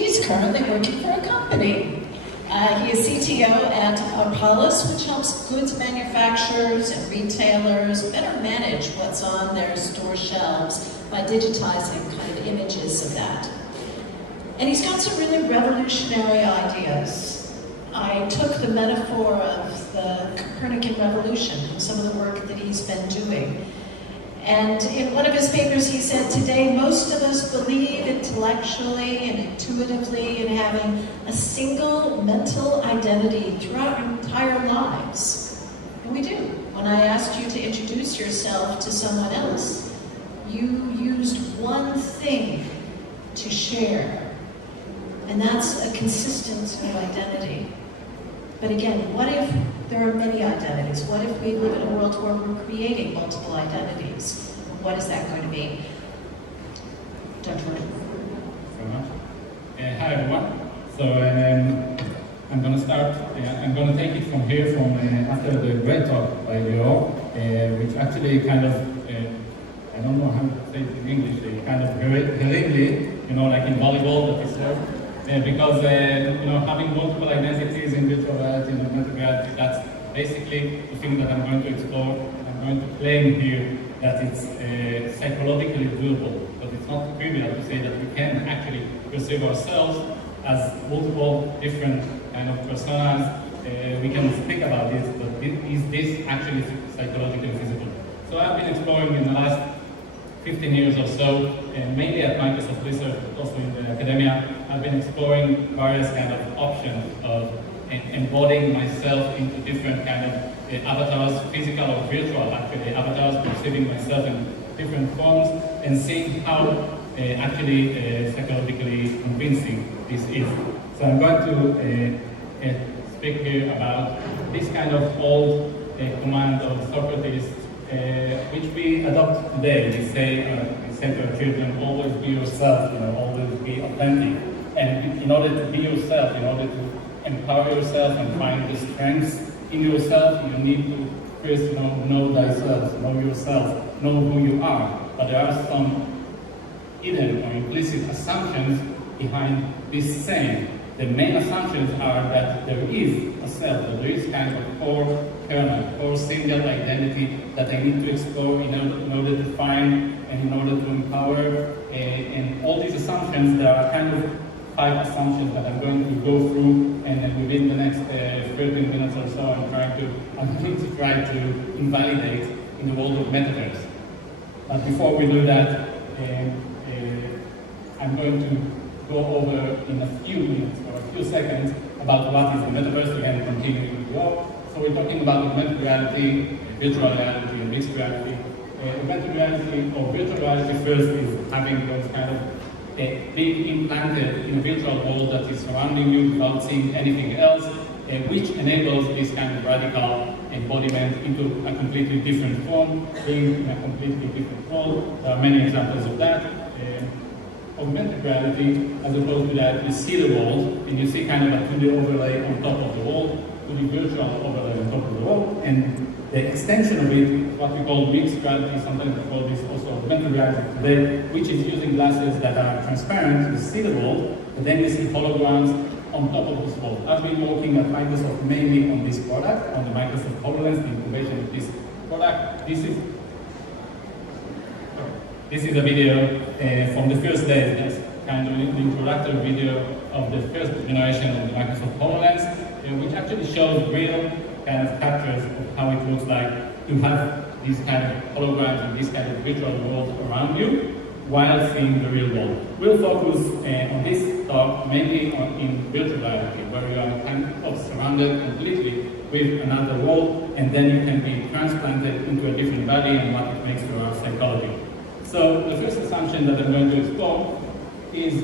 he's currently working for a company. He is CTO at Apollos, which helps goods manufacturers and retailers better manage what's on their store shelves by digitizing kind of images of that. And he's got some really revolutionary ideas. I took the metaphor of the Copernican revolution and some of the work that he's been doing. And in one of his papers he said, today most of us believe intellectually and intuitively in having a single mental identity throughout our entire lives. And we do. When I asked you to introduce yourself to someone else, you used one thing to share. And that's a consistent sort of identity. But again, what if there are many identities? What if we live in a world where we're creating multiple identities? What is that going to mean? Dr. Thank you very much. Hi everyone. So I'm going to start, I'm going to take it from here, from after the great talk by Leo, which actually kind of, I don't know how to say it in English, kind of hurriedly, like in volleyball that is served. Because having multiple identities in virtual reality and augmented reality, that's basically the thing that I'm going to explore. I'm going to claim here that it's psychologically doable, but it's not trivial to say that we can actually perceive ourselves as multiple different kind of personas. We can speak about this, but is this actually psychologically feasible? So I've been exploring in the last 15 years or so, mainly at Microsoft Research, but also in the academia. I've been exploring various kind of options of embodying myself into different kind of avatars, physical or virtual actually, avatars, perceiving myself in different forms, and seeing how actually psychologically convincing this is. So I'm going to speak here about this kind of old command of Socrates, which we adopt today. We say to our children, always be yourself, always be authentic. And in order to be yourself, in order to empower yourself and find the strengths in yourself, you need to first know thyself, know yourself, know who you are. But there are some hidden or implicit assumptions behind this saying. The main assumptions are that there is a self, that there is kind of a core kernel, core single identity that I need to explore in order to find and in order to empower. And all these assumptions, there are kind of 5 assumptions that I'm going to go through, and then within the next 13 minutes or so, I'm going to try to invalidate in the world of metaverse. But before we do that, I'm going to go over in a few minutes or a few seconds about what is the metaverse, again continuing to go. So we're talking about augmented reality, virtual reality, and mixed reality. Augmented reality or virtual reality first is having those kind of being implanted in a virtual world that is surrounding you without seeing anything else, which enables this kind of radical embodiment into a completely different form, being in a completely different world. There are many examples of that. Augmented reality, as opposed to that, you see the world and you see kind of a 2D overlay on top of the world, 2D virtual overlay on top of the world, and the extension of it, what we call mixed reality, sometimes we call this also augmented reality today, which is using glasses that are transparent. You see the world, but then you see holograms on top of this world. I've been working at Microsoft mainly on this product, on the Microsoft HoloLens, the incubation of this product. This is a video from the first days. That's kind of the introductory video of the first generation of the Microsoft HoloLens, which actually shows real kind of captures of how it looks like to have these kind of holograms and this kind of virtual world around you while seeing the real world. We'll focus on this talk mainly in virtual reality, where you are kind of surrounded completely with another world, and then you can be transplanted into a different body and what it makes to our psychology. So the first assumption that I'm going to explore is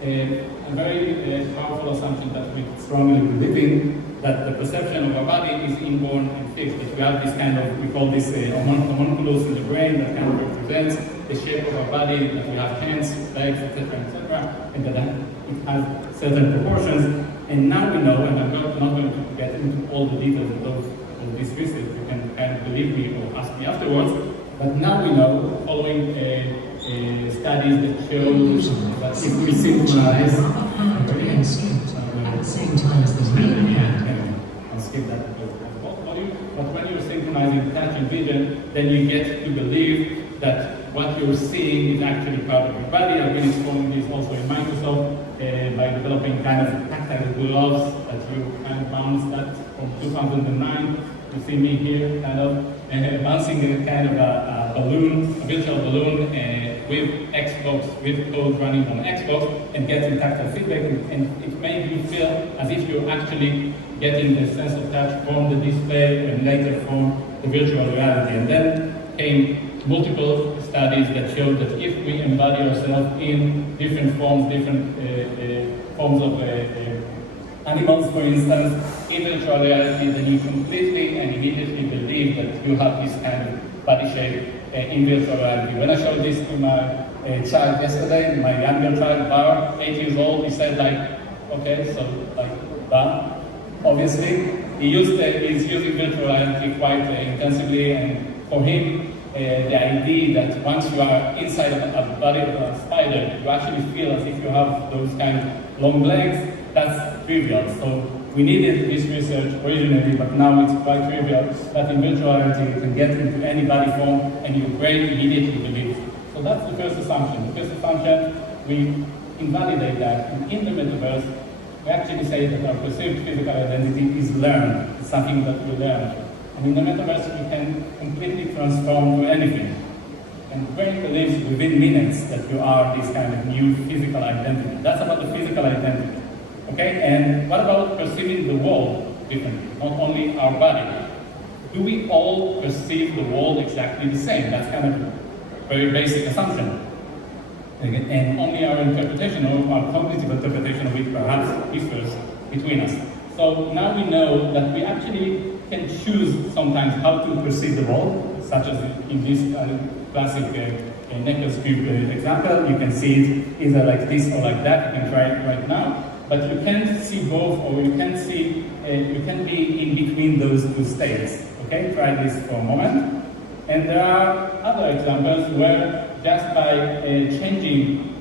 a very powerful assumption that we strongly believe in, that the perception of our body is inborn and fixed. That we have this kind of, we call this homunculus in the brain that kind of represents the shape of our body, that we have hands, legs, etc., and that it has certain proportions. And now we know, and I'm not going to get into all the details of this research, you can kind of believe me or ask me afterwards, but now we know, following studies that show that if we synchronize then you get to believe that what you're seeing is actually part of your body. I've been exploring this also in Microsoft by developing kind of tactile gloves that you kind of bounce that from 2009. You see me here kind of bouncing a kind of a balloon, a virtual balloon with Xbox, with code running on Xbox and getting tactile feedback, and it made you feel as if you're actually getting the sense of touch from the display and later from the virtual reality. And then came multiple studies that showed that if we embody ourselves in different forms, different forms of animals, for instance, in virtual reality, then you completely and immediately believe that you have this kind of body shape in virtual reality. When I showed this to my child yesterday, my younger child, Bar, 8 years old, he said like, okay, so like that. Obviously, he's using virtual reality quite intensively, and for him, the idea that once you are inside of a body of a spider, you actually feel as if you have those kind of long legs, that's trivial. So we needed this research originally, but now it's quite trivial that in virtual reality you can get into any body form and your brain immediately believes. So that's the first assumption. The first assumption, we invalidate that, and in the metaverse, we actually say that our perceived physical identity is learned. It's something that we learn. And in the metaverse, you can completely transform to anything. And the brain believes within minutes that you are this kind of new physical identity. That's about the physical identity. Okay? And what about perceiving the world differently? Not only our body. Do we all perceive the world exactly the same? That's kind of a very basic assumption. And only our interpretation or our cognitive interpretation of it perhaps differs between us. So now we know that we actually can choose sometimes how to perceive the world, such as in this classic necklace cube example. You can see it either like this or like that. You can try it right now. But you can't see both, or you can't see, you can be in between those two states. Okay, try this for a moment. And there are other examples where just by changing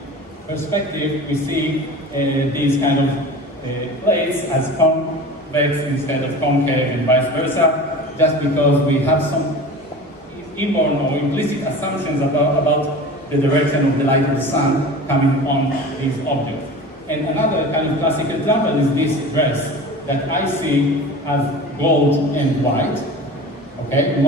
perspective, we see these kind of plates as convex instead of concave and vice versa, just because we have some inborn or implicit assumptions about the direction of the light of the sun coming on these objects. And another kind of classic example is this dress that I see as gold and white. Okay,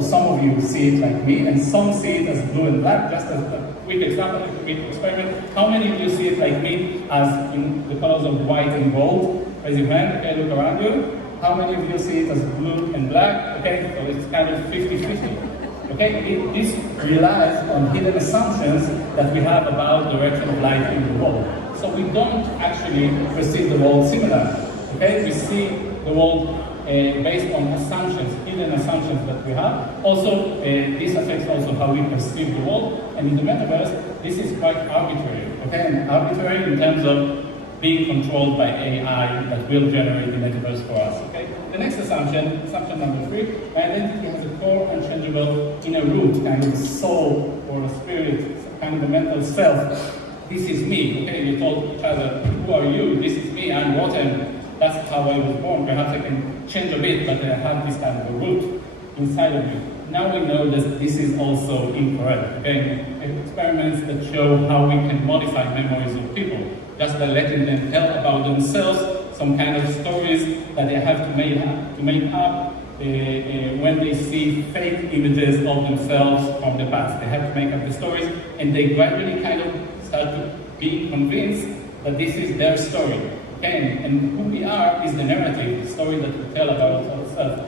some of you see it like me, and some see it as blue and black. Just as a quick example, a quick experiment. How many of you see it like me as in the colors of white and gold? Raise your hand. Okay, look around you. How many of you see it as blue and black? Okay, so it's kind of 50-50. Okay, this relies on hidden assumptions that we have about the direction of light in the world. So we don't actually perceive the world similarly. Okay, we see the world based on assumptions, hidden assumptions that we have. Also, this affects also how we perceive the world. And in the metaverse, this is quite arbitrary. Okay, and arbitrary in terms of being controlled by AI that will generate the metaverse for us. Okay. The next assumption number 3, my identity has a core, unchangeable inner root, kind of soul or a spirit, kind of a mental self. This is me. Okay, you told each other, who are you? This is me. I'm Rotem. That's how I was born. Perhaps I can change a bit, but I have this kind of a root inside of me. Now we know that this is also incorrect. Okay? Experiments that show how we can modify memories of people just by letting them tell about themselves some kind of stories that they have to make up when they see fake images of themselves from the past. They have to make up the stories, and they gradually kind of start to be convinced that this is their story. Okay? And who we are is the narrative, the story that we tell about ourselves.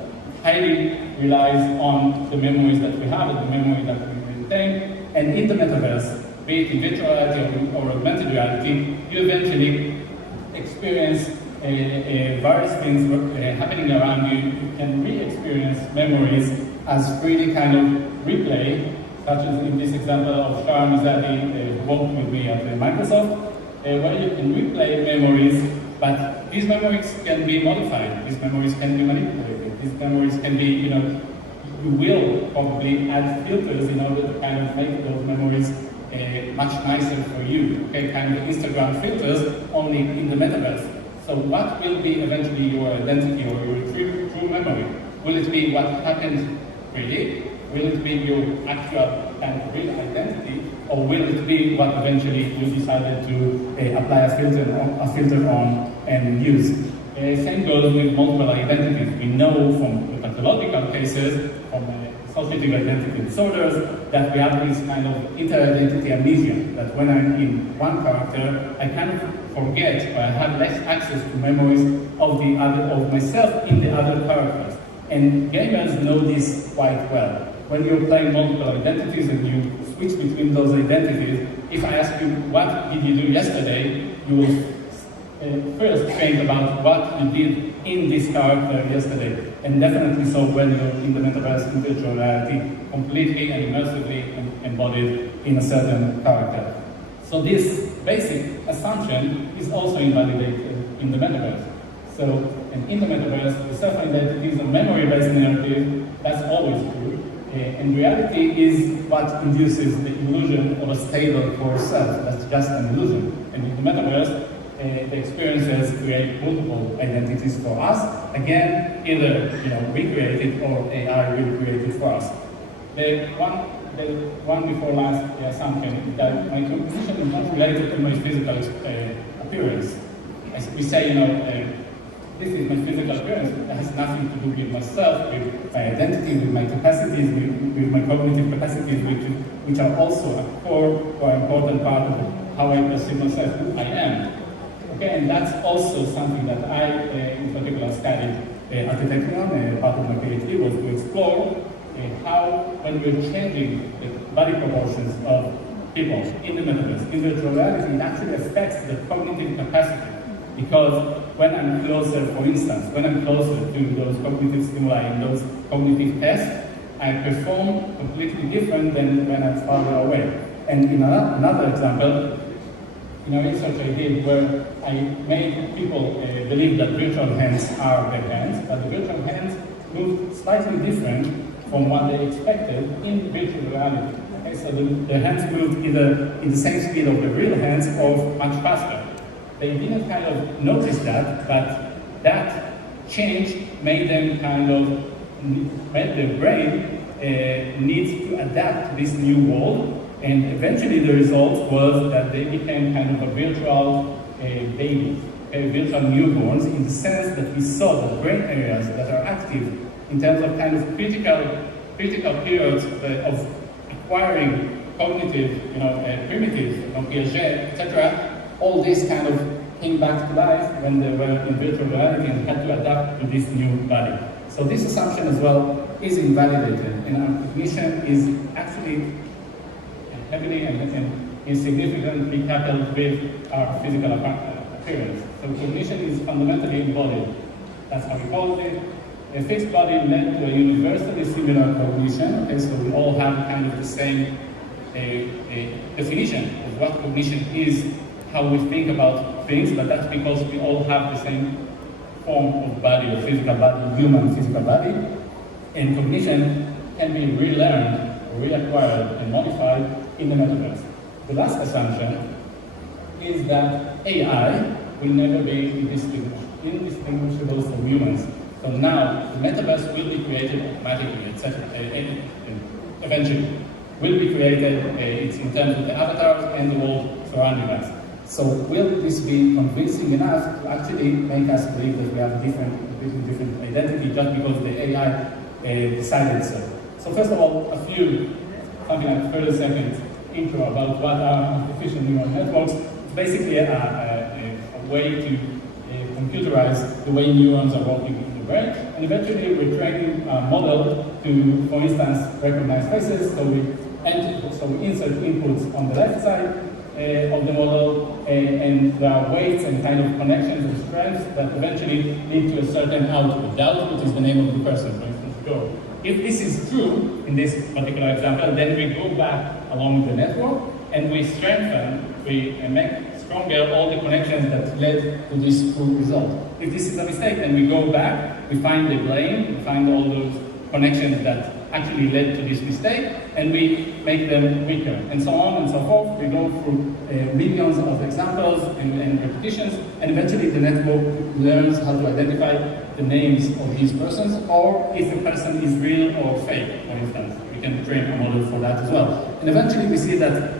Highly relies on the memories that we have and the memory that we maintain. And in the metaverse, be it in virtual reality or augmented reality, you eventually experience various things happening around you. You can re-experience memories as 3D kind of replay, such as in this example of Shah Mizadi who worked with me at Microsoft, where you can replay memories, but these memories can be modified, these memories can be manipulated, these memories can be, you will probably add filters in order to kind of make those memories much nicer for you. Okay, kind of Instagram filters only in the metaverse. So what will be eventually your identity or your true memory? Will it be what happened really, Will it be your actual kind of real identity, or will it be what eventually you decided to apply a filter on and use? Same goes with multiple identities. We know from the pathological cases, from associative identity disorders, that we have this kind of inter-identity amnesia, that when I'm in one character, I kind of forget, or I have less access to memories of myself in the other characters. And gamers know this quite well. When you're playing multiple identities and you switch between those identities, if I ask you, what did you do yesterday, you will first think about what you did in this character yesterday. And definitely so when you're in the metaverse, in virtual reality, completely and immersively embodied in a certain character. So this basic assumption is also invalidated in the metaverse. So, and in the metaverse, the self-identity is a memory-based narrative. That's always true. And reality is what induces the illusion of a stable core self. That's just an illusion. And in the metaverse, the experiences create multiple identities for us. Again, either recreated or AI will create it for us. The one before last assumption is that my composition is not related to my physical appearance. As we say, this is my physical appearance. It has nothing to do with myself, with my identity, with my capacities, with my cognitive capacities, which are also a core or important part of how I perceive myself, who I am. Okay, and that's also something that I, in particular, studied at the Technion. Part of my PhD was to explore how, when we're changing the body proportions of people in the metaverse, in virtual reality, it actually affects the cognitive capacity. Because when I'm closer, for instance, when I'm closer to those cognitive stimuli and those cognitive tests, I perform completely different than when I'm farther away. And in another example, in a research I did where I made people believe that virtual hands are their hands, but the virtual hands moved slightly different from what they expected in virtual reality. Okay, so the hands moved either in the same speed of the real hands or much faster. They didn't kind of notice that, but that change made them made their brain need to adapt to this new world. And eventually the result was that they became kind of a virtual baby, virtual newborns, in the sense that we saw the brain areas that are active in terms of kind of critical periods of acquiring cognitive, primitives, Piaget, etc. All this kind of came back to life when they were in virtual reality and had to adapt to this new body. So this assumption as well is invalidated, and our cognition is actually heavily and significantly coupled with our physical appearance. So cognition is fundamentally embodied. That's how we call it. A fixed body led to a universally similar cognition. Okay, so we all have kind of the same definition of what cognition is, how we think about things, but that's because we all have the same form of body, or physical body, human physical body. And cognition can be relearned, or reacquired, and modified in the metaverse. The last assumption is that AI will never be indistinguishable from humans. So now, the metaverse will be created automatically, etc. Eventually, will be created it's in terms of the avatars and the world surrounding us. So will this be convincing enough to actually make us believe that we have a different identity just because the AI decided so? So first of all, something like 30 seconds intro about what are artificial neural networks. It's basically a way to computerize the way neurons are working in the brain, and eventually we're training a model to, for instance, recognize faces. So we insert inputs on the left side of the model, and there are weights and kind of connections and strengths that eventually lead to a certain output. The output is the name of the person, for instance, Joe. If this is true in this particular example, then we go back along the network and we strengthen, we make stronger all the connections that led to this true result. If this is a mistake, then we go back, we find the blame, we find all those connections that actually led to this mistake, and we make them weaker, and so on and so forth. We go through millions of examples and repetitions, and eventually the network learns how to identify the names of these persons, or if a person is real or fake, for instance. we can train a model for that as well. And eventually we see that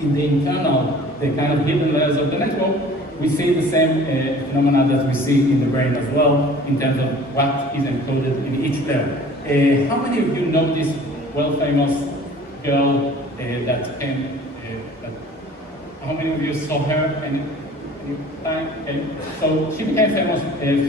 in the internal, the kind of hidden layers of the network, we see the same phenomena that we see in the brain as well, in terms of what is encoded in each layer. How many of you know this well-famous girl that came, how many of you saw her any time? So she became famous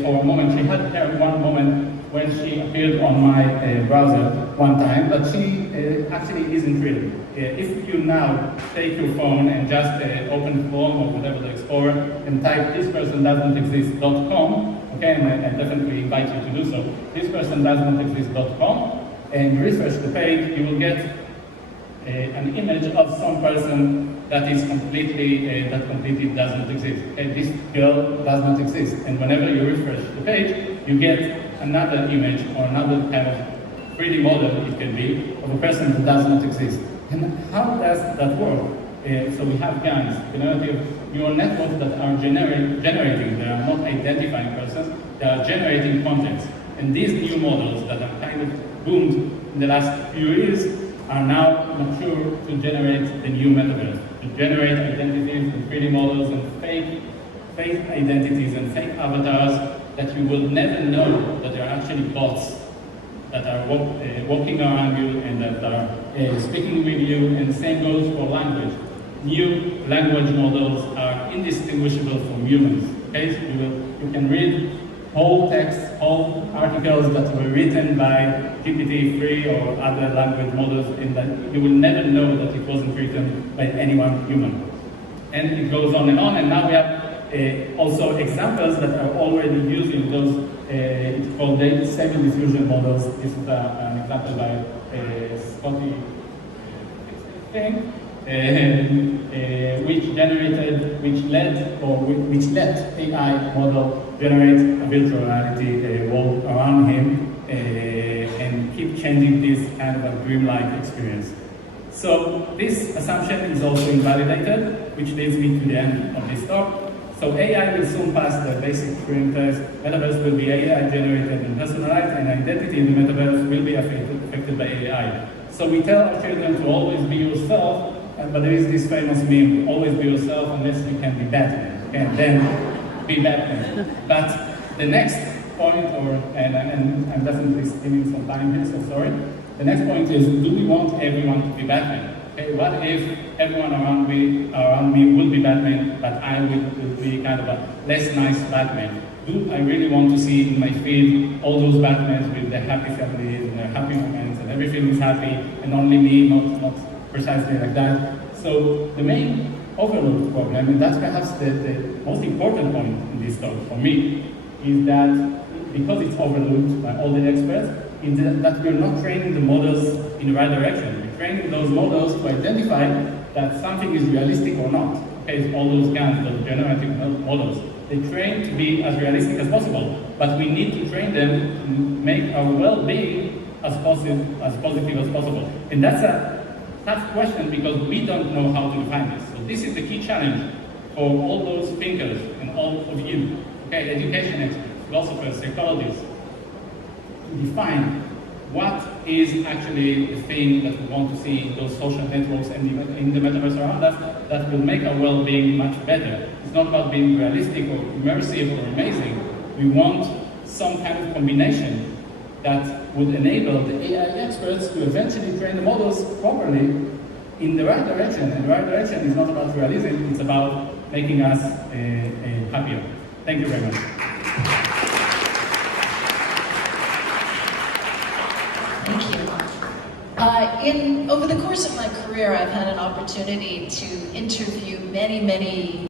for a moment. She had her one moment when she appeared on my browser one time, but she actually isn't real. If you now take your phone and just open Chrome or whatever the Explorer and type thispersondoesn'texist.com, okay, and I definitely invite you to do so, thispersondoesn'texist.com, and refresh the page, you will get an image of some person that is completely doesn't exist. This girl does not exist, and whenever you refresh the page, you get another image or another kind of 3D model, it can be, of a person that does not exist. And how does that work? So we have GANs, generative neural networks that are generating, they are not identifying persons, they are generating context. And these new models that are kind of boomed in the last few years are now mature to generate the new metaverse, to generate identities and 3D models and fake identities and fake avatars that you will never know that they are actually bots that are walking around you and that are speaking with you, and the same goes for language. New language models are indistinguishable from humans. Okay? So you can read whole texts, whole articles that were written by GPT-3 or other language models, and that you will never know that it wasn't written by anyone human. And it goes on, and now we have also examples that are already using those, it's called stable diffusion models. This is an example by Scotty thing, which let AI model generate a virtual reality world around him and keep changing this kind of a dreamlike experience. So this assumption is also invalidated, which leads me to the end of this talk. So AI will soon pass the basic Turing test. Metaverse will be AI generated and personalized, and identity in the metaverse will be affected by AI. So we tell our children to always be yourself, but there is this famous meme, always be yourself unless you can be Batman. And then be Batman. But the next point, and I'm definitely stealing some time here, so sorry. The next point is, do we want everyone to be Batman? Okay, what if everyone around me will be Batman, but I will be kind of a less nice Batman? Do I really want to see in my feed all those Batmans with their happy families and their happy moments and everything is happy and only me, not precisely like that? So the main overlooked problem, and that's perhaps the most important point in this talk for me, is that because it's overlooked by all the experts, is that we're not training the models in the right direction. We're training those models to identify that something is realistic or not. Okay, all those GANs, those generative models, they train to be as realistic as possible, but we need to train them to make our well-being as positive as possible. And that's a tough question because we don't know how to define this. So this is the key challenge for all those thinkers and all of you, okay, education experts, philosophers, psychologists, to define what is actually the thing that we want to see in those social networks and in the metaverse around us that will make our well-being much better. It's not about being realistic or immersive or amazing. We want some kind of combination that would enable the AI experts to eventually train the models properly in the right direction. And the right direction is not about realism, it's about making us happier. Thank you very much. Thank you. Over the course of my career, I've had an opportunity to interview many